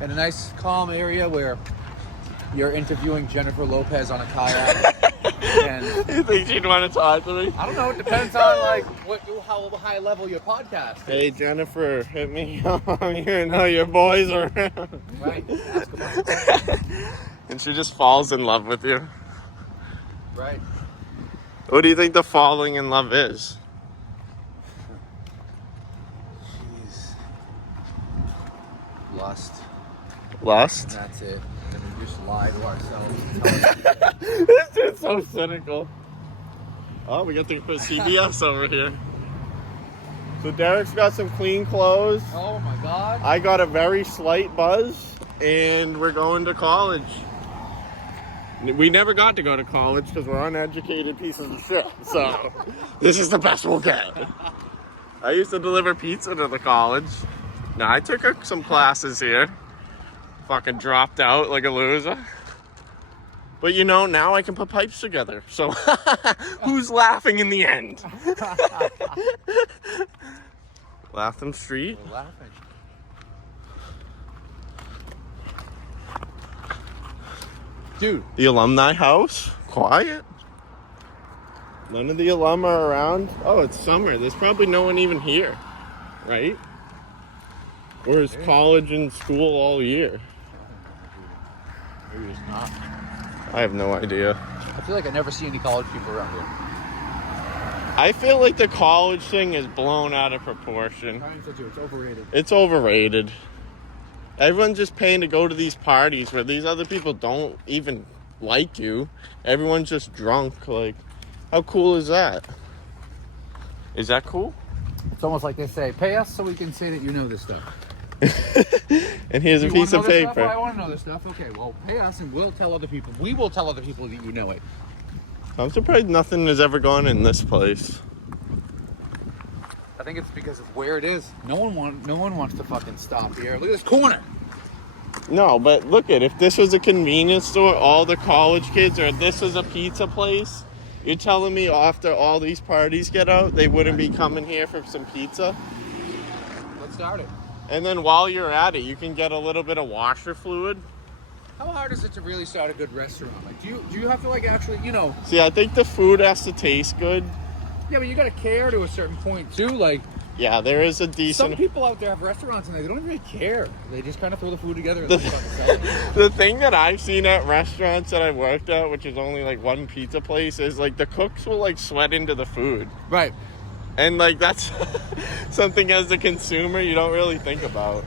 in a nice calm area where you're interviewing Jennifer Lopez on a kayak. And you think she'd want to talk to me? I don't know. It depends on like how high level your podcast is. Hey Jennifer, hit me up. I'm here to know your boys are around. Right. Ask about it. And she just falls in love with you. Right. What do you think the falling in love is? Jeez. Lust. Lust? And that's it. And we just lie to ourselves. This dude's so cynical. Oh, we got the CBS over here. So Derek's got some clean clothes. Oh my God. I got a very slight buzz, and we're going to college. We never got to go to college because we're uneducated pieces of shit. So this is the best we'll get. I used to deliver pizza to the college. Now I took some classes here. Fucking dropped out like a loser. But you know, now I can put pipes together. So who's laughing in the end? Latham Street. We're laughing. Dude. The alumni house. Quiet. None of the alum are around. Oh, it's summer. There's probably no one even here. Right? Or is college and school all year? Maybe it's not. I have no idea. I feel like I never see any college people around here. I feel like the college thing is blown out of proportion. I think so too. It's overrated. It's overrated. Everyone's just paying to go to these parties where these other people don't even like you. Everyone's just drunk. Like, how cool is that? Is that cool? It's almost like they say, pay us so we can say that you know this stuff. And here's a piece of paper. I want to know this stuff. Okay, well, pay us and we'll tell other people. We will tell other people that you know it. I'm surprised nothing has ever gone in this place. I think it's because of where it is. No one wants to fucking stop here. Look at this corner. No, but look if this was a convenience store, all the college kids, or if this was a pizza place, you're telling me after all these parties get out, they wouldn't be coming here for some pizza? Let's start it. And then while you're at it, you can get a little bit of washer fluid. How hard is it to really start a good restaurant? Like, do you have to like actually, See, I think the food has to taste good. Yeah, but you gotta care to a certain point too. Like, yeah, there is a decent. some people out there have restaurants and they don't really care. They just kind of throw the food together and fucking sell it. The thing that I've seen at restaurants that I've worked at, which is only like one pizza place, is like the cooks will like sweat into the food. Right. And like that's something as a consumer you don't really think about.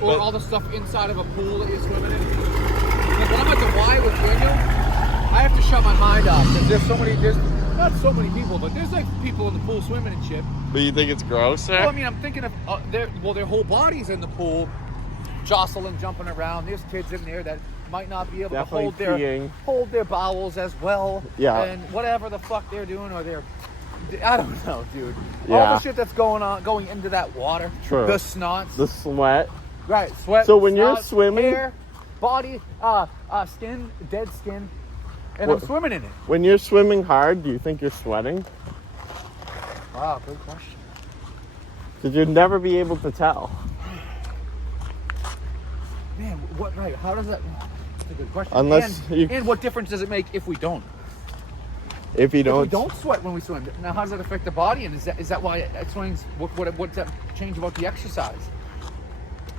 Or all the stuff inside of a pool that you're swimming in. Like when I'm at the Y with Daniel, I have to shut my mind off because there's not so many people, but there's like people in the pool swimming and shit. But you think it's gross there? Well, I mean, I'm thinking of their whole bodies in the pool, jostling, jumping around. There's kids in there that might not be able Definitely to hold their bowels as well. Yeah. And whatever the fuck they're doing, or I don't know, dude. Yeah. All the shit that's going into that water. True. The snots. The sweat. Right, sweat. So when you're snots, swimming, hair, body, skin, dead skin, and I'm swimming in it. When you're swimming hard, do you think you're sweating? Wow, good question. Because you'd never be able to tell. Man, what? Right? How does that? That's a good question. Unless and what difference does it make if we don't? If we don't sweat when we swim, now how does that affect the body? And is that why it swings? What does that change about the exercise?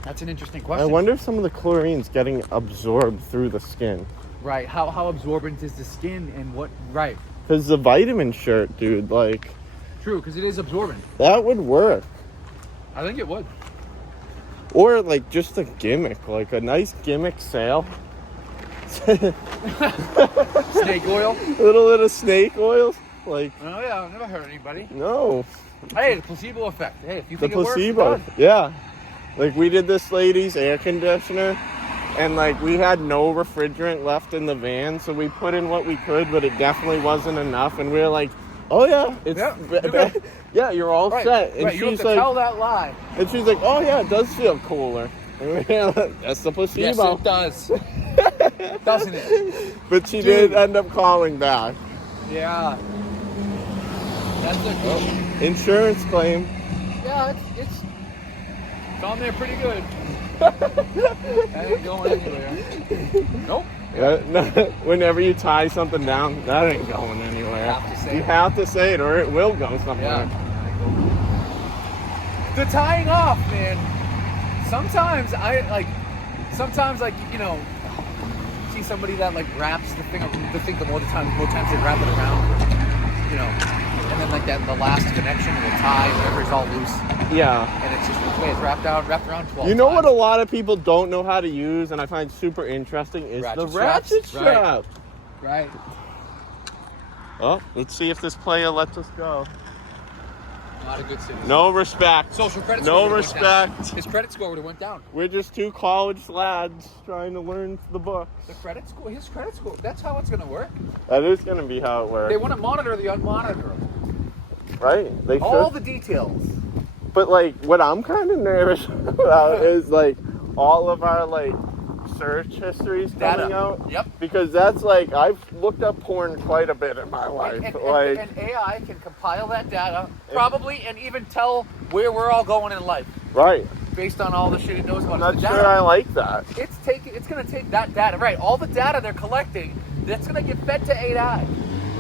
That's an interesting question. I wonder if some of the chlorine's getting absorbed through the skin. Right. How absorbent is the skin and what? Right. Because the vitamin shirt, dude, like. True, because it is absorbent. That would work. I think it would. Or like just a gimmick, like a nice gimmick sale. Snake oil. A little bit of snake oil, like. Oh yeah, I've never hurt anybody. No. Hey, the placebo effect. Hey, if you think the placebo, it works, yeah. Like we did this lady's air conditioner, and like we had no refrigerant left in the van, so we put in what we could, but it definitely wasn't enough. And we were like, "Oh yeah, it's yeah, you're all set." And right, you she's have to like, tell that lie. And she's like, "Oh yeah, it does feel cooler." And we're like, that's the placebo. Yes, it does. Doesn't it? But she did end up calling back. Yeah. That's a good insurance claim. Yeah, it's on there pretty good. That ain't going anywhere. Nope. Whenever you tie something down, that ain't going anywhere. You have to say it or it will go somewhere. Yeah. The tying off, man. Sometimes you know, see somebody that like wraps the thing the more times they wrap it around, you know, and then like the last connection will tie, whatever's all loose. Yeah. And it's just the way it's wrapped around 12 You know times. what a lot of people don't know how to use and I find super interesting is the ratchet strap. Right. Oh, let's see if this player lets us go. Not a good citizen. No respect. Social credit score. No respect. His credit score would have went down. We're just two college lads trying to learn the books. His credit score. That's how it's going to work. That is going to be how it works. They want to monitor the unmonitorable. Right. They all should. the details. But like, what I'm kind of nervous about is like all of our like search histories coming out. Yep. Because that's like, I've looked up porn quite a bit in my life. And AI can compile that data, probably, and even tell where we're all going in life. Right. Based on all the shit it knows about I'm not sure I like that. It's going to take that data, right? All the data they're collecting, that's going to get fed to AI.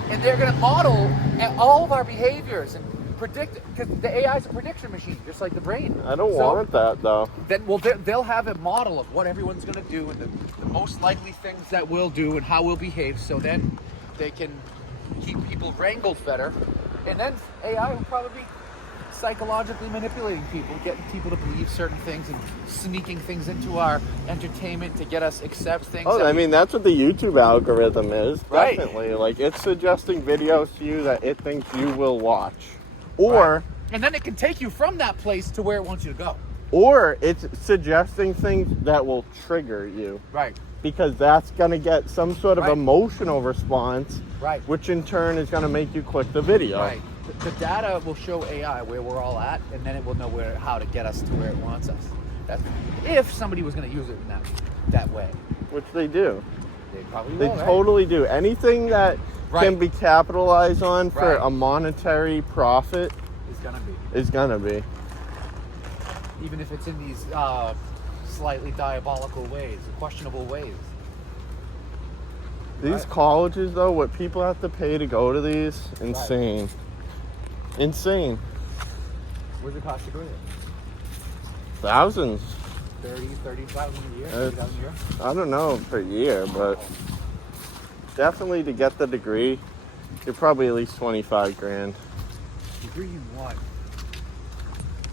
And they're going to model all of our behaviors and predict, because the AI is a prediction machine, just like the brain. I don't want that though. Then, well, they'll have a model of what everyone's going to do and the most likely things that we'll do and how we'll behave. So then they can keep people wrangled better. And then AI will probably be psychologically manipulating people, getting people to believe certain things and sneaking things into our entertainment to get us accept things. Oh, I mean, that's what the YouTube algorithm is. Right. Definitely. Like, it's suggesting videos to you that it thinks you will watch. Or... Right. And then it can take you from that place to where it wants you to go. Or it's suggesting things that will trigger you. Right. Because that's going to get some sort of emotional response. Right. Which in turn is going to make you click the video. Right. The data will show AI where we're all at, and then it will know how to get us to where it wants us. That's if somebody was going to use it in that way. Which they do. They probably will. They totally do. Anything that can be capitalized on for a monetary profit is gonna be. Even if it's in these slightly diabolical ways, questionable ways. These colleges, though, what people have to pay to go to these, insane. Insane. What does it cost to go there? Thousands. 30,000 a year? 30,000 a year? I don't know per year, but definitely to get the degree, you're probably at least 25 grand. Degree in what?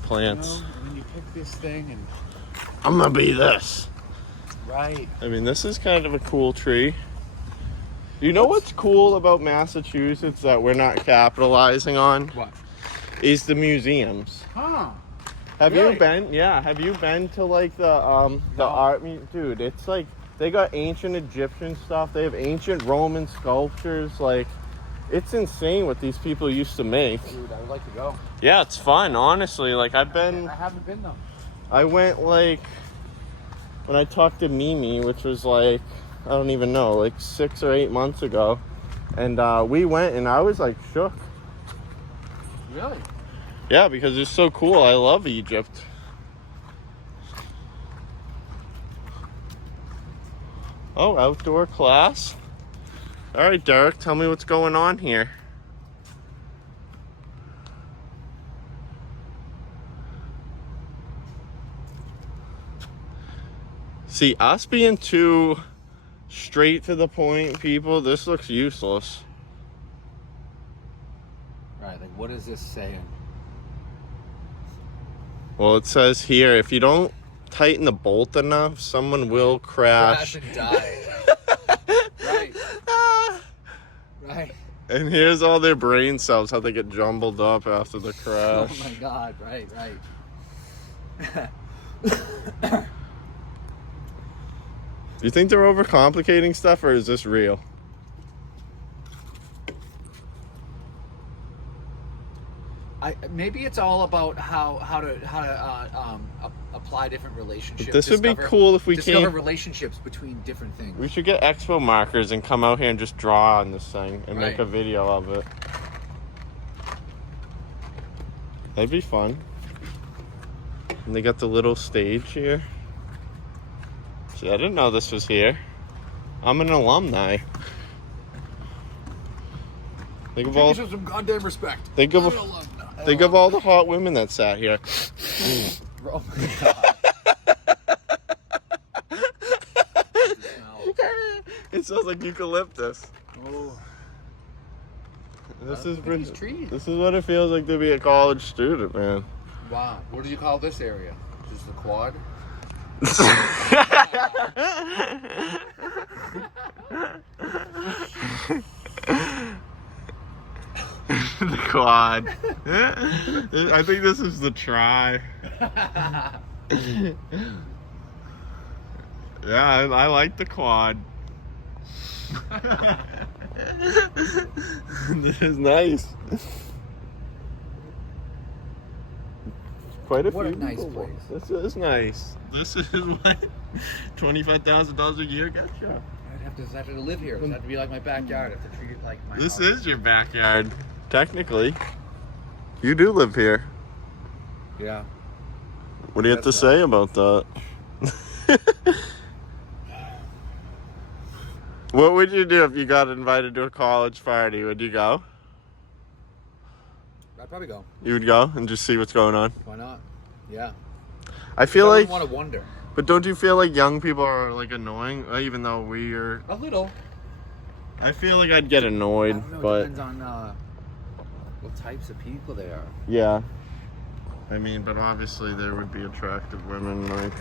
Plants. You know, and then you pick this thing and... I'm gonna be this. Right. I mean, this is kind of a cool tree. You know what's cool about Massachusetts that we're not capitalizing on? What? Is the museums. Huh. Have you been? Yeah. Have you been to like the art museum? Dude, it's like they got ancient Egyptian stuff. They have ancient Roman sculptures. Like, it's insane what these people used to make. Dude, I would like to go. Yeah, it's fun. Honestly, like I've been. I haven't been though. I went like when I talked to Mimi, which was like I don't even know, like 6 or 8 months ago, and we went and I was like shook. Really? Yeah, because it's so cool. I love Egypt. Oh, outdoor class. All right, Derek, tell me what's going on here. See, us being too straight to the point, people, this looks useless. Right, like what is this saying? Well, it says here, if you don't tighten the bolt enough, someone will crash. Crash and die. Right. Right. And here's all their brain cells, how they get jumbled up after the crash. Oh my God, right. Do you think they're overcomplicating stuff, or is this real? Maybe it's all about how to apply different relationships. This would be cool if we discover relationships between different things. We should get expo markers and come out here and just draw on this thing and make a video of it. That'd be fun. And they got the little stage here. See, I didn't know this was here. I'm an alumni. Think of all. Some goddamn respect. Think of all the hot women that sat here. Oh my god. It smells like eucalyptus. Oh. This Look at these is trees. this is what it feels like to be a college student, man. Wow. What do you call this area? Just the quad? The quad. I think this is the try. Yeah, I like the quad. This is nice. Quite a What few a nice people. place. This is nice. This is what $25,000 a year gets you. I'd have to live here. It'd have to be like my backyard. I'd have to treat it like my This house. is your backyard, technically. You do live here. Yeah. What do you have to That's say about that? What would you do if you got invited to a college party? Would you go? I'd probably go. You would go and just see what's going on? Why not? Yeah. I feel I like, want to wonder. but don't you feel like young people are like annoying? Even though we are, A little. I feel like I'd get I annoyed, don't know. It but depends on what types of people they are. yeah. I mean, but obviously there would be attractive women, like.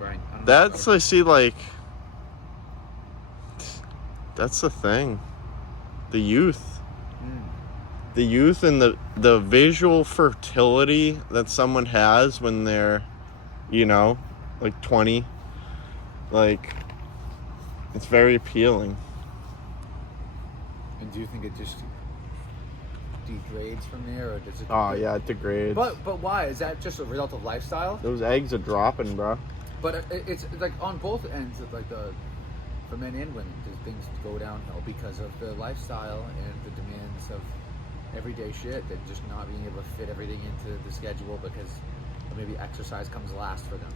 Right. I don't That's, know. I see, like, that's the thing. The youth. The youth and the visual fertility that someone has when they're, you know, like 20. Like, it's very appealing. And do you think it just degrades from there, or does it? Oh, yeah, it degrades. But why? Is that just a result of lifestyle? Those eggs are dropping, bro. But it's like on both ends of like for men and women, do things go downhill because of the lifestyle and the demands of everyday shit, and just not being able to fit everything into the schedule because maybe exercise comes last for them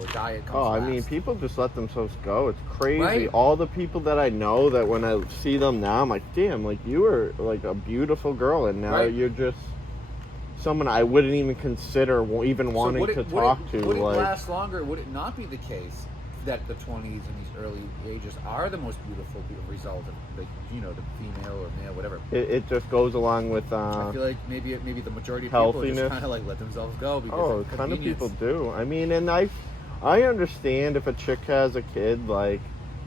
or diet comes Oh, last. I mean, people just let themselves go. It's crazy. Right. All the people that I know that when I see them now, I'm like, damn, like you were like a beautiful girl, and now Right. you're just someone I wouldn't even consider even wanting to talk to. Would it Like, last longer? Would it not be the case that the 20s and these early ages are the most beautiful result of the female or male, whatever? it just goes along with I feel like maybe the majority of people healthiness. just kind of like let themselves go because oh, of a ton of people convenience. do. I mean, and I understand if a chick has a kid, like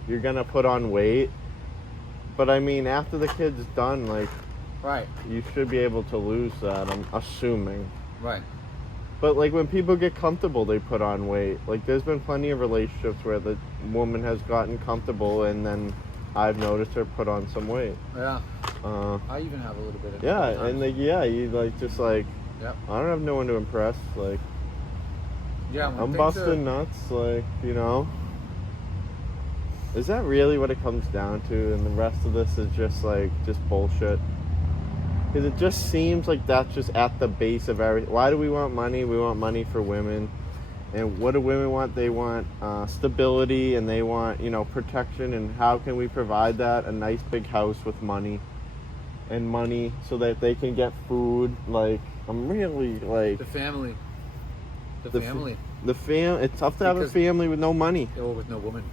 you're gonna put on weight, but I mean, after the kid's done, like Right, you should be able to lose that. I'm assuming. right. But like when people get comfortable, they put on weight. Like there's been plenty of relationships where the woman has gotten comfortable, and then I've noticed her put on some weight. Yeah, I even have a little bit of Yeah, sometimes. and like you like just like Yep. I don't have no one to impress. Like Yeah, when I'm things busting nuts. Like is that really what it comes down to? And the rest of this is just bullshit. Because it just seems like that's just at the base of everything. Why do we want money? We want money for women. And what do women want? They want stability, and they want, protection. And how can we provide that? A nice big house with money. And money so that they can get food. Like, I'm really, like... the family. The family. It's tough to have a Because- family with no money. Or with no woman.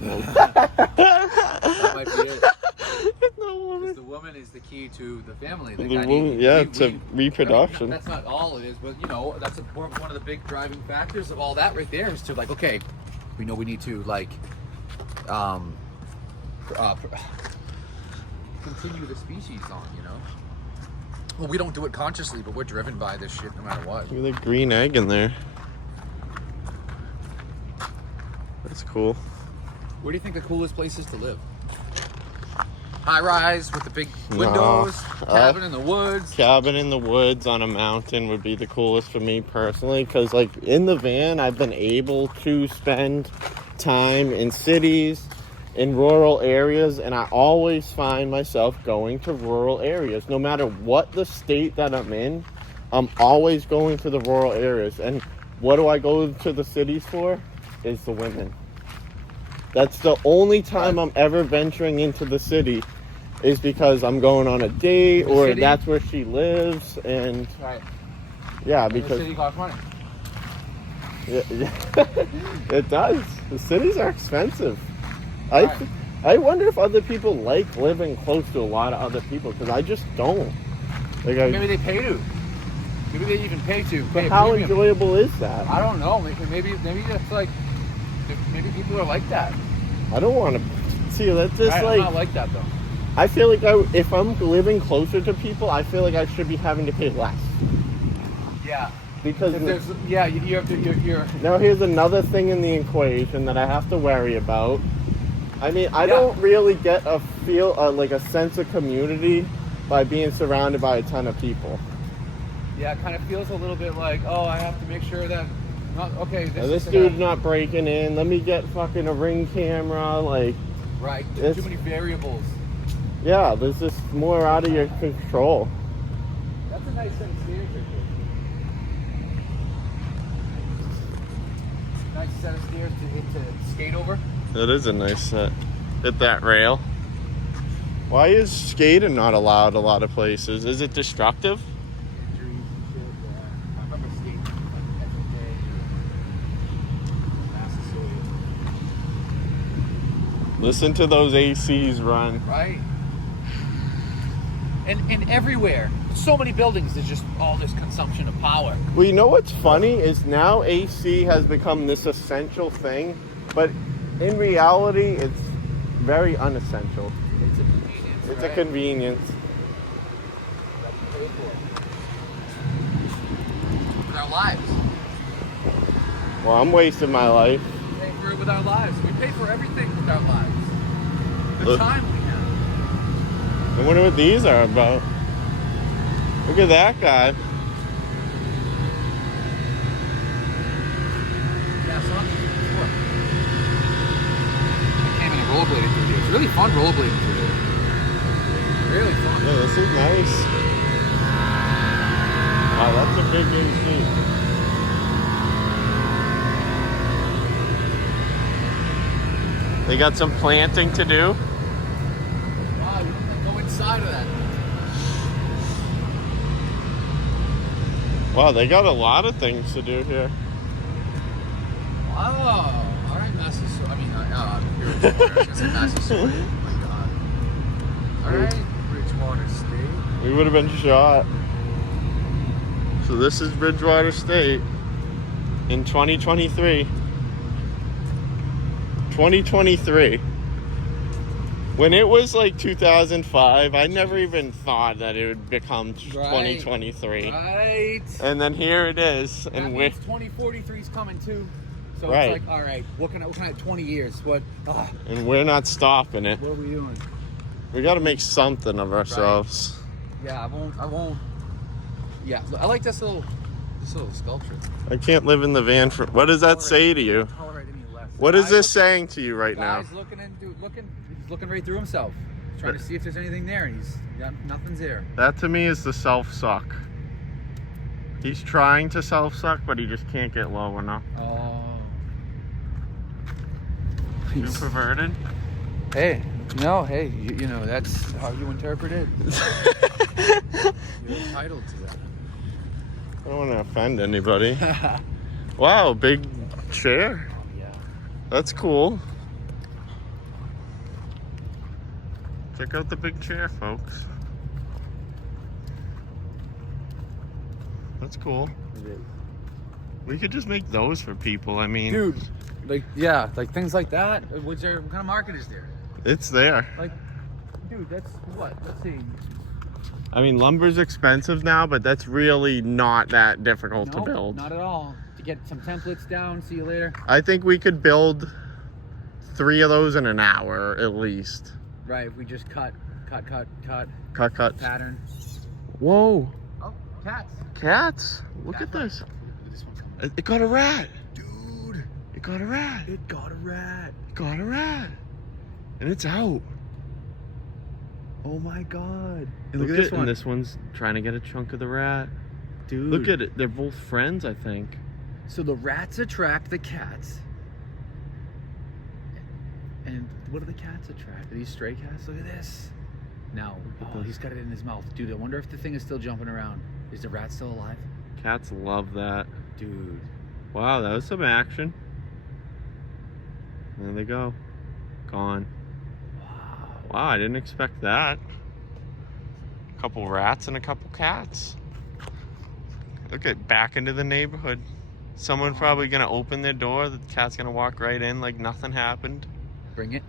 That might be it. No woman. 'Cause the woman is the key to the family. The Like, I woman, mean, yeah, we- to we- reproduction. That's not all it is, but that's one of the big driving factors of all that right there is to like, okay, we know we need to like, continue the species on, Well, we don't do it consciously, but we're driven by this shit no matter what. Look at the green egg in there. That's cool. Where do you think the coolest place is to live? High rise with the big windows, cabin in the woods. Cabin in the woods on a mountain would be the coolest for me personally, because like in the van I've been able to spend time in cities, in rural areas, and I always find myself going to rural areas. No matter what the state that I'm in, I'm always going to the rural areas. And what do I go to the cities for? Is the women. That's the only time I'm ever venturing into the city is because I'm going on a date or city? that's where she lives. And Right. yeah, And because the city costs money. yeah, it does. The cities are expensive. Right. I wonder if other people like living close to a lot of other people because I just don't. Like Maybe they pay to. Maybe they even pay to. but Pay a how premium. enjoyable is that? I don't know. Maybe that's like. Maybe people are like that. I don't want to see that's just I'm like. not like that though. I feel like if I'm living closer to people, I feel like I should be having to pay less. Yeah. Because you have to. You're now here's another thing in the equation that I have to worry about. I mean, I don't really get a like a sense of community by being surrounded by a ton of people. Yeah, it kind of feels a little bit like, oh, I have to make sure that. Okay, This dude's not breaking in. Let me get fucking a Ring camera. Like, right. Too many variables. Yeah, there's just more out of your control. That's a nice set of stairs right there. Nice set of stairs to skate over. It is a nice set. Hit that rail. Why is skating not allowed a lot of places? Is it destructive? Injuries and shit. Yeah. I remember skating like every day. Massasoit. Listen to those ACs run. Right. And everywhere. So many buildings, there's just all this consumption of power. Well, you know what's funny is now AC has become this essential thing, but in reality, it's very unessential. It's a convenience. It's right? a convenience. That we pay for. With our lives. Well, I'm wasting my life. We pay for it with our lives. We pay for everything with our lives. The Look. time we have. I wonder what these are about. Look at that guy. Yeah, so look. I came in and rollerbladed through here. It's really fun rollerblading through here. Really fun. Yeah, this is nice. Wow, that's a big AC. They got some planting to do. Wow, you can go inside of that. Wow, they got a lot of things to do here. Wow. All right, Massasoit. I mean, here in Florida. I was gonna say Massasoit. Oh my God. All right, Bridgewater State. We would have been shot. So this is Bridgewater State in 2023. 2023. When it was like 2005, I never even thought that it would become 2023. Right. And then here it is, That and means 2043 is coming too. So Right. it's like, all right, what can I 20 years? and we're not stopping it. What are we doing? We got to make something of ourselves. Yeah, I won't. Yeah, I like this little sculpture. I can't live in the van for. What does that say to you? Tolerate any less. What is Guy's this saying to you right now? Guy's he's looking right through himself. He's trying to see if there's anything there, and nothing's there. That to me is the self-suck. He's trying to self-suck, but he just can't get low enough. Oh. Too perverted? Hey, you know, that's how you interpret it. You're entitled to that. I don't want to offend anybody. Wow, big chair. Yeah. That's cool. Check out the big chair, folks. That's cool. We could just make those for people. I mean, Dude, like things like that. What kind of market is there? it's there. Like, dude, that's what? Let's see. I mean, lumber's expensive now, but that's really not that difficult to No, build. not at all. To get some templates down. See you later. I think we could build 3 of those in an hour at least. Right. If we just cut. Cut. Pattern. Whoa, Oh, cats. cats! Look at this. Look at this one. It got a rat. Dude, It got a rat. it got a rat. It got a rat. And it's out. Oh my God. And Look look at this one. And this one's trying to get a chunk of the rat. Dude. Look at it. They're both friends, I think. So the rats attract the cats. And what do the cats attract? Are these stray cats? Look at this. Now, he's got it in his mouth. Dude, I wonder if the thing is still jumping around. Is the rat still alive? Cats love that. Dude. Wow, that was some action. There they go. Gone. Wow, I didn't expect that. A couple rats and a couple cats. Look at back into the neighborhood. Someone probably gonna open their door. The cat's gonna walk right in like nothing happened. Bring it.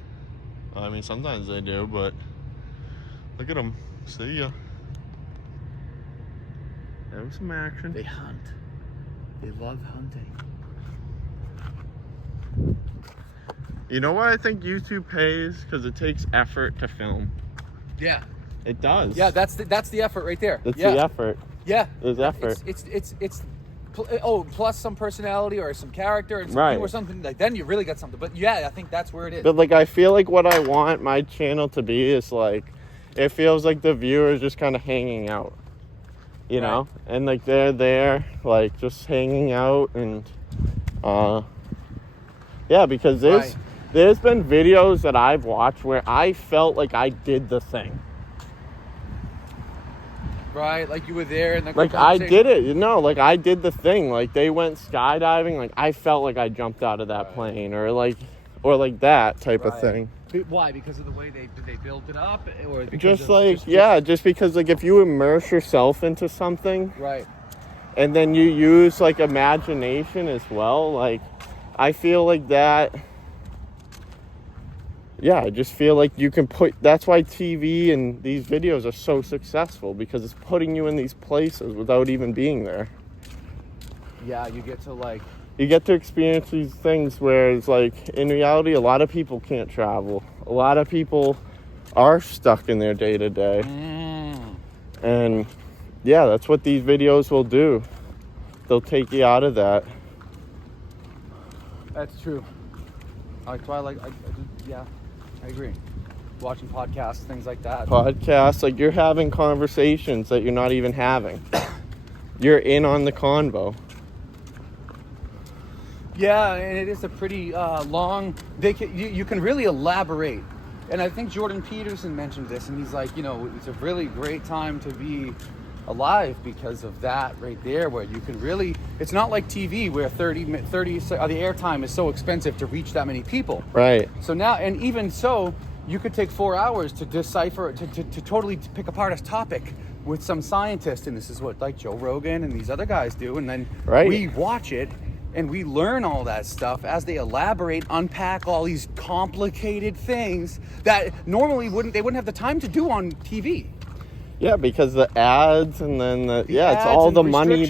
I mean, sometimes they do, but look at them. See ya. There was some action. They hunt. They love hunting. You know why I think YouTube pays? Because it takes effort to film. Yeah. It does. Yeah, that's the effort right there. That's the effort. Yeah. There's effort. It's plus some personality or some character and right. or something, like then you really got something. But yeah, I think that's where it is. But like I feel like what I want my channel to be is like it feels like the viewer is just kind of hanging out. You know? And like they're there like just hanging out and yeah, because there's been videos that I've watched where I felt like I did the thing. Right, like you were there and like I did it, like I did the thing. Like they went skydiving, like I felt like I jumped out of that plane or like that type of thing. Why? Because of the way they built it up, or just because like if you immerse yourself into something, right, and then you use like imagination as well, like I feel like that. Yeah, I just feel like you can that's why TV and these videos are so successful, because it's putting you in these places without even being there. Yeah, you get to experience these things, whereas like in reality, a lot of people can't travel. A lot of people are stuck in their day-to-day. And yeah, that's what these videos will do. They'll take you out of that. That's true. That's why I agree. Watching podcasts, things like that. Podcasts, like you're having conversations that you're not even having. You're in on the convo. Yeah, and it is a pretty long. You can really elaborate, and I think Jordan Peterson mentioned this, and he's like, it's a really great time to be alive because of that right there, where you can really. It's not like TV where 30 the airtime is so expensive to reach that many people. Right. So now, and even so, you could take 4 hours to decipher, to totally pick apart a topic with some scientist, and this is what like Joe Rogan and these other guys do, and then we watch it. And we learn all that stuff as they elaborate, unpack all these complicated things that normally they wouldn't have the time to do on TV. Yeah, because the ads and then it's all the money-based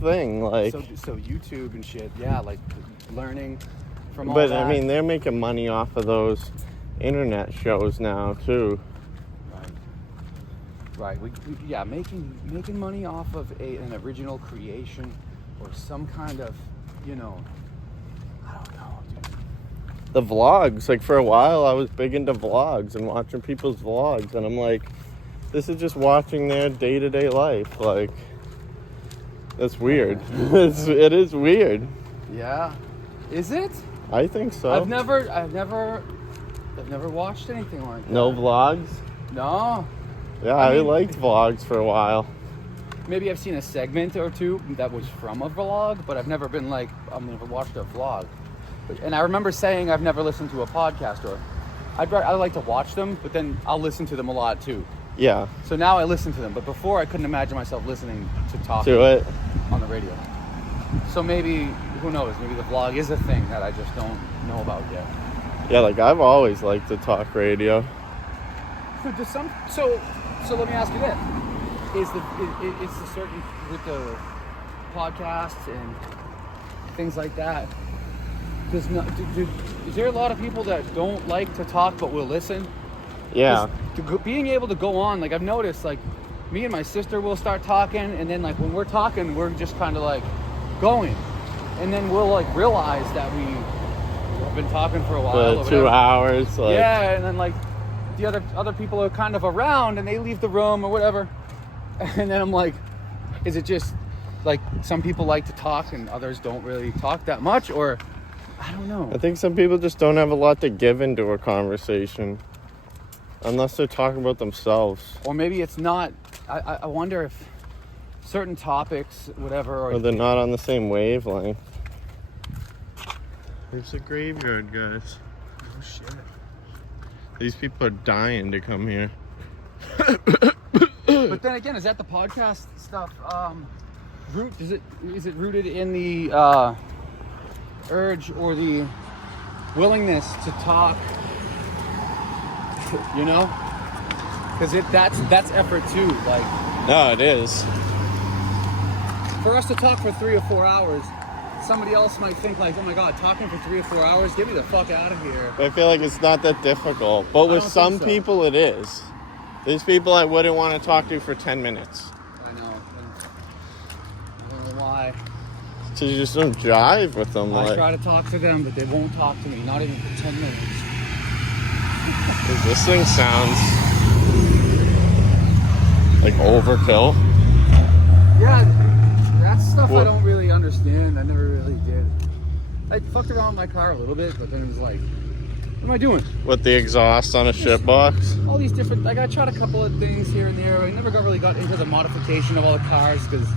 thing. Like so YouTube and shit. Yeah, like learning from all that. But I mean, they're making money off of those internet shows now too. Right. Making money off of an original creation or some kind of. I don't know, dude. The vlogs, like for a while I was big into vlogs and watching people's vlogs, and I'm like, this is just watching their day-to-day life. Like, that's weird. It is weird. Yeah. Is it? I think so. I've never watched anything like that. No vlogs? No. Yeah, I liked vlogs for a while. Maybe I've seen a segment or two that was from a vlog, but I've never been like, I'm going to watch a vlog. And I remember saying I've never listened to a podcast, or I like to watch them, but then I'll listen to them a lot too. Yeah. So now I listen to them, but before I couldn't imagine myself listening to talk on the radio. So maybe, who knows, maybe the vlog is a thing that I just don't know about yet. Yeah, like I've always liked to talk radio. So let me ask you this. Is the certain with the podcasts and things like that? Is there a lot of people that don't like to talk but will listen? Yeah. Being able to go on, like I've noticed, like me and my sister will start talking, and then like when we're talking, we're just kind of like going, and then we'll like realize that we've been talking for a while. 2 hours. Like... Yeah, and then like the other people are kind of around, and they leave the room or whatever. And then I'm like, is it just like some people like to talk and others don't really talk that much, or I don't know. I think some people just don't have a lot to give into a conversation unless they're talking about themselves. Or maybe it's not. I wonder if certain topics, whatever, Or they're not on the same wavelength. There's a graveyard, guys. Oh shit. These people are dying to come here. But then again, is that the podcast stuff? Is it rooted in the urge or the willingness to talk? You know, because that's effort too. Like, No, it is. for us to talk for 3 or 4 hours, somebody else might think like, oh my god, talking for 3 or 4 hours, get me the fuck out of here. I feel like it's not that difficult. But with don't some think so. people, it is. There's people I wouldn't want to talk to for 10 minutes. I know. I don't know why. So you just don't jive with them. I Like, try to talk to them, but they won't talk to me. Not even for 10 minutes. this thing sounds like overkill. Yeah, that's stuff What? I don't really understand. I never really did. I fucked around with my car a little bit, but then it was like, what am I doing? With the exhaust on a shit box. All these different, like I tried a couple of things here and there. I never really got into the modification of all the cars because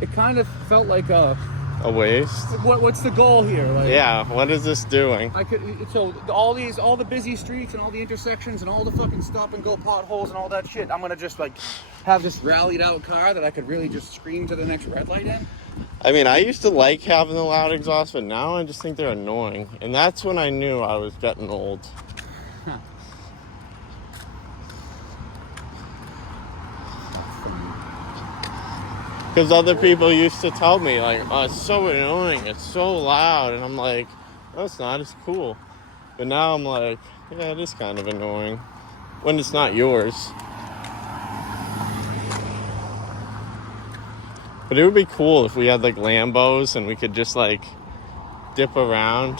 it kind of felt like A waste. what's the goal here? Like, Yeah, what is this doing? I could, so all the busy streets and all the intersections and all the fucking stop and go potholes and all that shit. I'm gonna just like have this rallied out car that I could really just scream to the next red light in. I mean, I used to like having the loud exhaust, but now I just think they're annoying. And that's when I knew I was getting old. Huh. Because other people used to tell me, like, oh, it's so annoying, it's so loud. And I'm like, no, it's not, it's cool. But now I'm like, yeah, it is kind of annoying. When it's not yours. But it would be cool if we had, like, Lambos and we could just, like, dip around.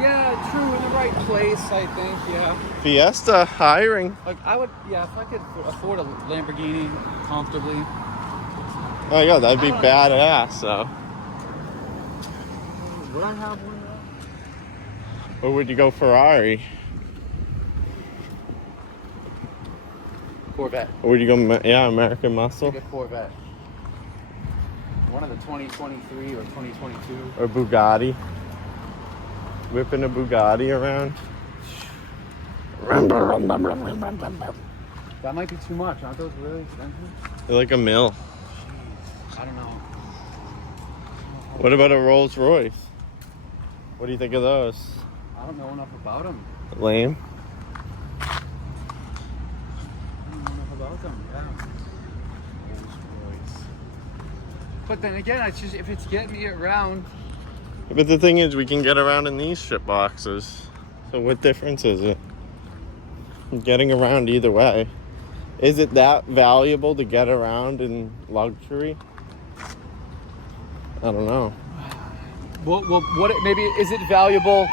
Yeah, true, in the right place, I think, yeah. Fiesta hiring. Like, I would, yeah, if I could afford a Lamborghini comfortably. Oh, yeah, that'd be badass, so. Would I have one? Or would you go Ferrari? Corvette. Or would you go, American Muscle? Take a Corvette. One of the 2023 or 2022. Or Bugatti. Whipping a Bugatti around. That might be too much. Aren't those really expensive? They're like $1 million. I don't know. What about a Rolls Royce? What do you think of those? I don't know enough about them. Lame. I don't know enough about them. Yeah. But then again, it's just if it's getting me around. But the thing is, we can get around in these shit boxes. So what difference is it? Getting around either way. Is it that valuable to get around in luxury? I don't know. Well, maybe is it valuable?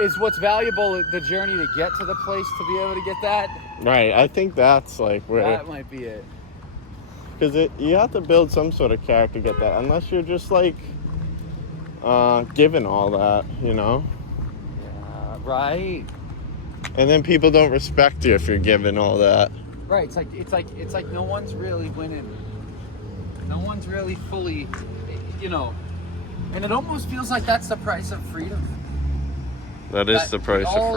Is what's valuable the journey to get to the place to be able to get that? Right, I think that's like where... That might be it. Because you have to build some sort of character to get that. Unless you're just like... given all that, you know? Yeah, right. And then people don't respect you if you're given all that. Right. It's like no one's really winning. No one's really fully, you know. And it almost feels like that's the price of freedom. That is the price of all